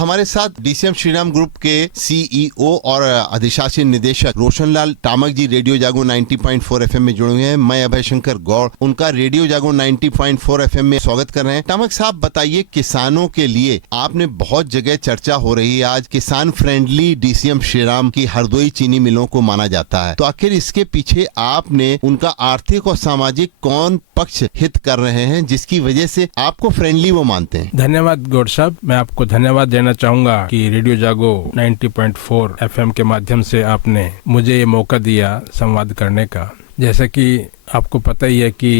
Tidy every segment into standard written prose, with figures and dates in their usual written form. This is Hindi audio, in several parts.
हमारे साथ डीसीएम श्रीराम ग्रुप के सीईओ और अधिशासी निदेशक रोशनलाल टामक जी रेडियो जागो 90.4 एफएम में जुड़े हुए हैं। मैं अभय शंकर गौड़ उनका रेडियो जागो 90.4 एफएम में स्वागत कर रहे हैं। टामक साहब बताइए, किसानों के लिए आपने बहुत जगह चर्चा हो रही है, आज किसान फ्रेंडली डीसीएम श्रीराम की हरदोई चीनी मिलों को माना जाता है, तो आखिर इसके पीछे आपने उनका आर्थिक और सामाजिक कौन पक्ष हित कर रहे हैं जिसकी वजह से आपको फ्रेंडली वो मानते हैं? धन्यवाद गौड़ साहब, मैं आपको धन्यवाद देना चाहूंगा कि रेडियो जागो 90.4 एफएम के माध्यम से आपने मुझे ये मौका दिया संवाद करने का। जैसा कि आपको पता ही है कि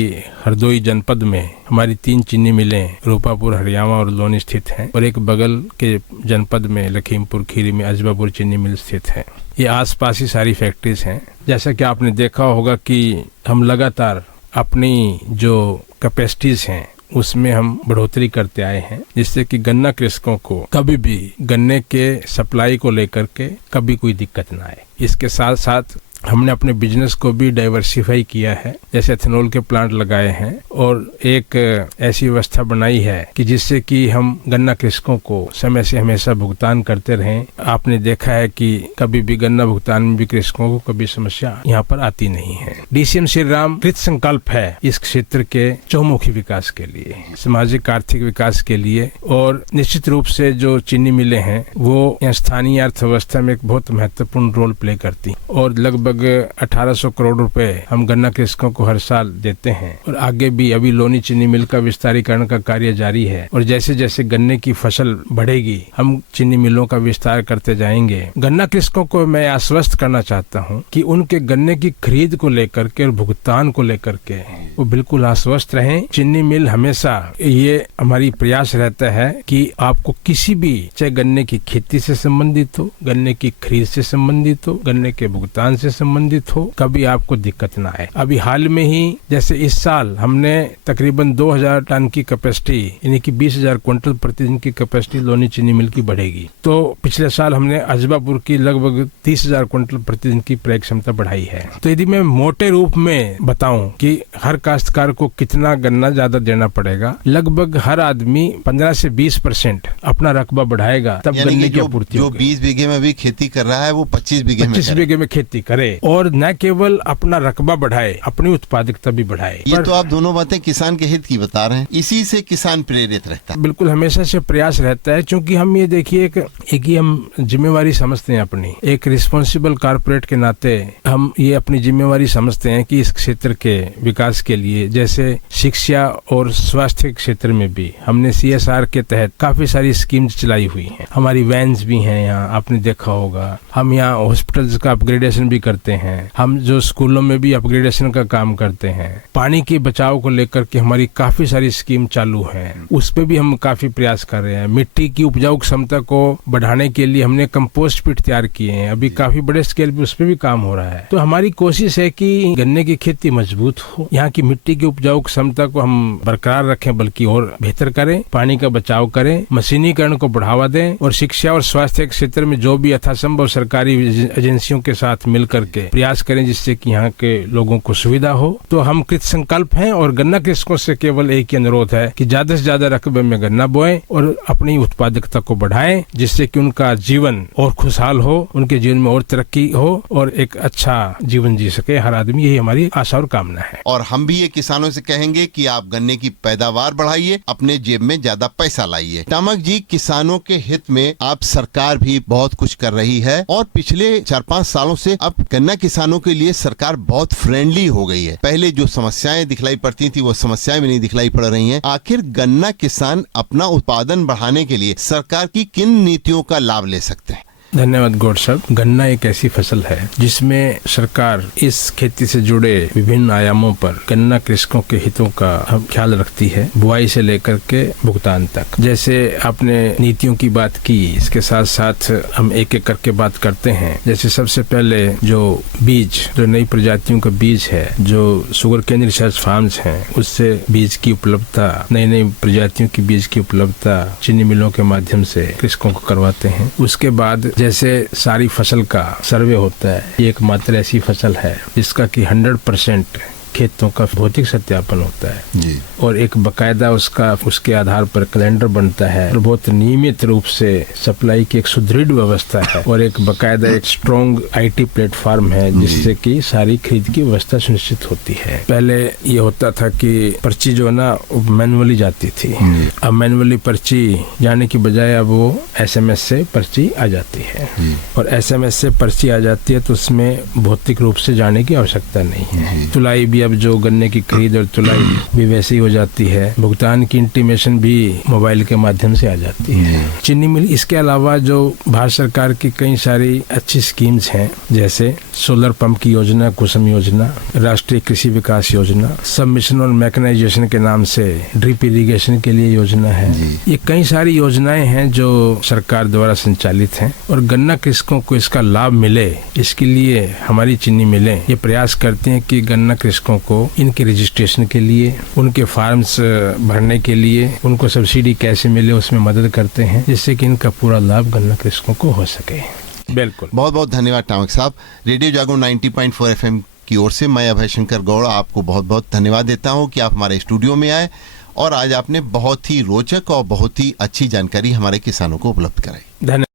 हरदोई जनपद में हमारी 3 चीनी मिलें रूपापुर, हरियाणा और लोनी स्थित हैं और एक बगल के जनपद में लखीमपुर खीरी में अजबापुर चीनी मिल स्थित है। ये आसपास ही सारी फैक्ट्रीज हैं। जैसा कि आपने देखा होगा कि हम लगातार अपनी जो कैपेसिटीज हैं उसमें हम बढ़ोतरी करते आए हैं, जिससे कि गन्ना कृषकों को कभी भी गन्ने के सप्लाई को लेकर के कभी कोई दिक्कत ना आए। इसके साथ साथ हमने अपने बिजनेस को भी डाइवर्सिफाई किया है, जैसे एथेनॉल के प्लांट लगाए हैं और एक ऐसी व्यवस्था बनाई है कि जिससे कि हम गन्ना कृषकों को समय से हमेशा भुगतान करते रहें। आपने देखा है कि कभी भी गन्ना भुगतान में भी कृषकों को कभी समस्या यहाँ पर आती नहीं है। डीसीएम श्रीराम कृत संकल्प है इस क्षेत्र के चहुमुखी विकास के लिए, सामाजिक आर्थिक विकास के लिए, और निश्चित रूप से जो चीनी मिलें हैं वो स्थानीय अर्थव्यवस्था में एक बहुत महत्वपूर्ण रोल प्ले करती और लगभग 1800 करोड़ रुपए हम गन्ना कृषकों को हर साल देते हैं और आगे भी अभी लोनी चीनी मिल का विस्तारीकरण का कार्य जारी है और जैसे जैसे गन्ने की फसल बढ़ेगी हम चीनी मिलों का विस्तार करते जाएंगे। गन्ना कृषकों को मैं आश्वस्त करना चाहता हूं कि उनके गन्ने की खरीद को लेकर के और भुगतान को लेकर के वो बिल्कुल आश्वस्त रहें। चीनी मिल हमेशा ये हमारी प्रयास रहता है कि आपको किसी भी, चाहे गन्ने की खेती से संबंधित हो, गन्ने की खरीद से संबंधित हो, गन्ने के भुगतान से संबंधित हो, कभी आपको दिक्कत ना आए। अभी हाल में ही जैसे इस साल हमने तकरीबन 2000 टन की कैपेसिटी यानी कि 20,000 क्विंटल प्रतिदिन की कैपेसिटी लोनी चीनी मिल की बढ़ेगी, तो पिछले साल हमने अजबापुर की लगभग 30,000 क्विंटल प्रतिदिन की क्रय क्षमता बढ़ाई है। तो यदि मैं मोटे रूप में बताऊं कि हर काश्तकार को कितना गन्ना ज्यादा देना पड़ेगा, लगभग हर आदमी 15 से 20% अपना रकबा बढ़ाएगा तब गन्ने की आपूर्ति जो 20 बीघे में भी खेती कर रहा है वो 25 बीघे में खेती करे और न केवल अपना रकबा बढ़ाए, अपनी उत्पादकता भी बढ़ाए। ये तो आप दोनों बातें किसान के हित की बता रहे हैं, इसी से किसान प्रेरित रहता है। बिल्कुल, हमेशा से प्रयास रहता है, क्योंकि हम ये देखिए एक ही हम जिम्मेवारी समझते हैं अपनी, एक रिस्पॉन्सिबल कारपोरेट के नाते हम ये अपनी जिम्मेवारी समझते हैं कि इस क्षेत्र के विकास के लिए, जैसे शिक्षा और स्वास्थ्य के क्षेत्र में भी हमने CSR के तहत काफी सारी स्कीम्स चलाई हुई हैं। हमारी वैन्स भी हैं यहाँ, आपने देखा होगा। हम यहाँ हॉस्पिटल्स का अपग्रेडेशन भी करते हैं, हम जो स्कूलों में भी अपग्रेडेशन का काम करते हैं। पानी के बचाव को लेकर के हमारी काफी सारी स्कीम चालू है, उस पे भी हम काफी प्रयास कर रहे हैं। मिट्टी की उपजाऊ क्षमता को बढ़ाने के लिए हमने कंपोस्ट पिट तैयार किए हैं, अभी काफी बड़े स्केल पे उस पे भी काम हो रहा है। तो हमारी कोशिश है कि गन्ने की खेती मजबूत हो, यहाँ की मिट्टी की उपजाऊ क्षमता को हम बरकरार रखें, बल्कि और बेहतर करें, पानी का बचाव करें, मशीनीकरण को बढ़ावा दें और शिक्षा और स्वास्थ्य के क्षेत्र में जो भी यथासंभव सरकारी एजेंसियों के साथ मिलकर के प्रयास करें जिससे कि यहाँ के लोगों को सुविधा हो। तो हम कृत संकल्प हैं और गन्ना कृषकों से केवल एक ही अनुरोध है कि ज्यादा से ज्यादा रकबे में गन्ना बोएं और अपनी उत्पादकता को बढ़ाएं, जिससे कि उनका जीवन और खुशहाल हो, उनके जीवन में और तरक्की हो और एक अच्छा जीवन जी सके हर आदमी। यही हमारी आशा और कामना है। और हम भी ये किसानों से कहेंगे कि आप गन्ने की पैदावार बढ़ाइए, अपने जेब में ज्यादा पैसा लाइए। टामक जी, किसानों के हित में आप सरकार भी बहुत कुछ कर रही है और पिछले 4-5 सालों से अब गन्ना किसानों के लिए सरकार बहुत फ्रेंडली हो गई है। पहले जो समस्याएं दिखलाई पड़ती थी वो समस्याएं भी नहीं दिखलाई पड़ रही हैं। आखिर गन्ना किसान अपना उत्पादन बढ़ाने के लिए सरकार की किन नीतियों का लाभ ले सकते हैं? धन्यवाद गौड़ साहब। गन्ना एक ऐसी फसल है जिसमें सरकार इस खेती से जुड़े विभिन्न आयामों पर गन्ना कृषकों के हितों का ख्याल रखती है, बुआई से लेकर के भुगतान तक। जैसे आपने नीतियों की बात की, इसके साथ साथ हम एक एक करके बात करते हैं। जैसे सबसे पहले जो बीज, जो नई प्रजातियों का बीज है, जो शुगर केन रिसर्च फार्म्स हैं, उससे बीज की उपलब्धता, नई नई प्रजातियों की बीज की उपलब्धता चीनी मिलों के माध्यम से कृषकों को करवाते हैं। उसके बाद जैसे सारी फसल का सर्वे होता है, ये एकमात्र ऐसी फसल है जिसका कि 100% खेतों का भौतिक सत्यापन होता है जी और एक बकायदा उसके आधार पर कैलेंडर बनता है और बहुत नियमित रूप से सप्लाई की एक सुदृढ़ व्यवस्था है और एक बकायदा एक स्ट्रॉन्ग आईटी प्लेटफॉर्म है जिससे कि सारी खरीद की व्यवस्था सुनिश्चित होती है। पहले ये होता था कि पर्ची जो ना मैनुअली जाती थी, अब मैनुअली पर्ची जाने की बजाय अब वो एसएमएस से पर्ची आ जाती है और एसएमएस से पर्ची आ जाती है तो उसमें भौतिक रूप से जाने की आवश्यकता नहीं है। तुलाई भी अब जो गन्ने की खरीद और तुलाई भी वैसे ही हो जाती है, भुगतान की इंटीमेशन भी मोबाइल के माध्यम से आ जाती है। चीनी मिल इसके अलावा जो भारत सरकार की कई सारी अच्छी स्कीम्स हैं जैसे सोलर पंप की योजना, कुसुम योजना, राष्ट्रीय कृषि विकास योजना, सब मिशन और मैकेनाइजेशन के नाम से ड्रिप इरिगेशन के लिए योजना है। ये कई सारी योजनाएं हैं जो सरकार द्वारा संचालित हैं और गन्ना कृषकों को इसका लाभ मिले इसके लिए हमारी चीनी मिलें ये प्रयास करते हैं कि गन्ना कृषकों को इनके रजिस्ट्रेशन के लिए, उनके फार्म्स भरने के लिए उनको सब्सिडी कैसे मिले उसमें मदद करते हैं जिससे कि इनका पूरा लाभ गन्ना कृषकों को हो सके। बिल्कुल, बहुत बहुत धन्यवाद टामक साहब। रेडियो जागो 90.4 FM की ओर से मैं अभय शंकर गौड़ आपको बहुत बहुत धन्यवाद देता हूं कि आप हमारे स्टूडियो में आए और आज आपने बहुत ही रोचक और बहुत ही अच्छी जानकारी हमारे किसानों को उपलब्ध कराई। धन्यवाद।